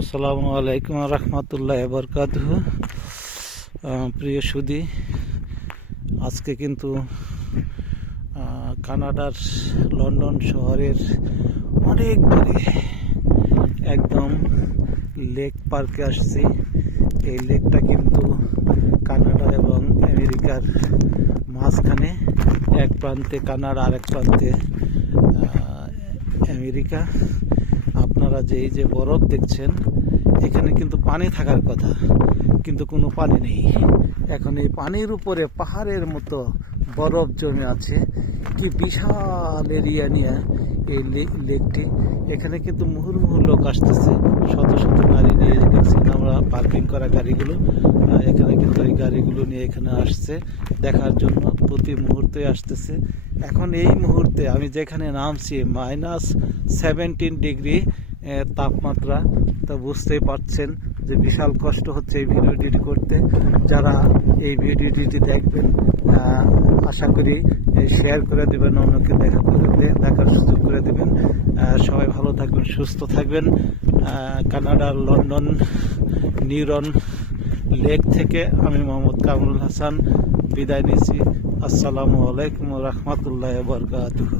আসসালামু আলাইকুম রহমতুল্লাহ বরকাতুহু। প্রিয় সুধী, আজকে কিন্তু কানাডার লন্ডন শহরের অনেক দূরে একদম লেক পার্কে আসছি। এই লেকটা কিন্তু কানাডা এবং আমেরিকার মাঝখানে, এক প্রান্তে কানাডা আর এক প্রান্তে আমেরিকা। আপনারা যে এই যে বরফ দেখছেন, এখানে কিন্তু পানি থাকার কথা, কিন্তু কোনো পানি নেই। এখন এই পানির উপরে পাহাড়ের মতো বরফ জমে আছে। কি বিশাল এরিয়া নিয়ে এই লেকটি। এখানে কিন্তু মুহুর্মুহু লোক আসতেছে, শত শত গাড়ি নিয়ে দেখছেন আমরা, পার্কিং করা গাড়িগুলো। এখানে কিন্তু এই গাড়িগুলো নিয়ে এখানে আসছে দেখার জন্য, প্রতি মুহূর্তে আসতেছে। এখন এই মুহূর্তে আমি যেখানে নামছি -17 ডিগ্রি তাপমাত্রা। তা বুঝতেই পারছেন যে বিশাল কষ্ট হচ্ছে এই ভিডিওটি করতে। যারা এই ভিডিওটি দেখবেন, আশা করি শেয়ার করে দেবেন, অন্যকে দেখার সুযোগ করে দেবেন। সবাই ভালো থাকবেন, সুস্থ থাকবেন। কানাডার লন্ডন নিউরন লেক থেকে আমি মোহাম্মদ কামরুল হাসান বিদায় নিচ্ছি। আসসালামু আলাইকুম রহমতুল্লাহ বরকাতুহু।